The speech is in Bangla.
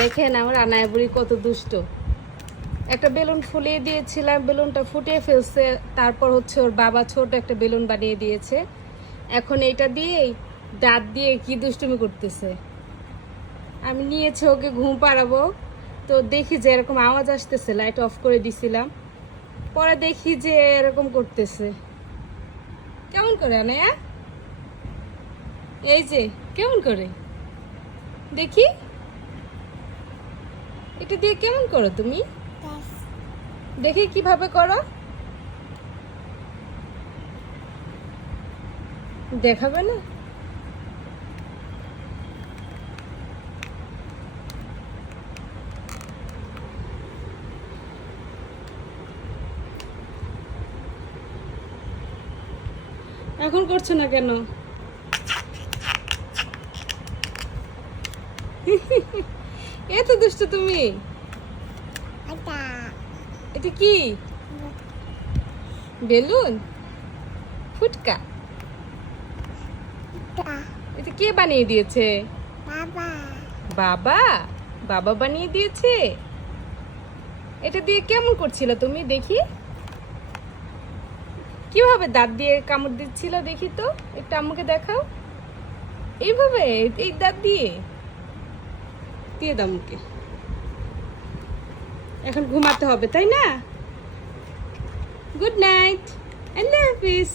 দেখেন আমার আনায়া বুড়ি কত দুষ্ট। একটা বেলুন ফুলিয়ে দিয়েছিলাম, বেলুনটা ফুটিয়ে ফেলছে। তারপর হচ্ছে ওর বাবা ছোট একটা বেলুন বানিয়ে দিয়েছে। এখন এটা দিয়েই দাঁত দিয়ে কি দুষ্টুমি করতেছে। আমি নিয়েছি ওকে ঘুম পাড়াবো, তো দেখি যে এরকম আওয়াজ আসতেছে, লাইট অফ করে দিছিলাম। পরে দেখি যে এরকম করতেছে। কেমন করে আনায়া? এই যে কেমন করে দেখি, এটা দিয়ে কেমন করো তুমি? দেখি কিভাবে করো, দেখাবে না? এখন করছো না কেন? এত দুষ্ট তুমি। এটা কি বেলুন? ফুটকা? এটা কে বানিয়ে দিয়েছে? বাবা? বাবা বানিয়ে দিয়েছে? এটা দিয়ে কেমন করছিল তুমি দেখি, কিভাবে দাঁত দিয়ে কামড় দিচ্ছিল দেখি তো, একটু আম্মুকে দেখাও। এইভাবে, এই দাঁত দিয়ে দিয়ে দাও মুখে। এখন ঘুমাতে হবে তাই না? গুড নাইট, আল্লাহ হাফিজ।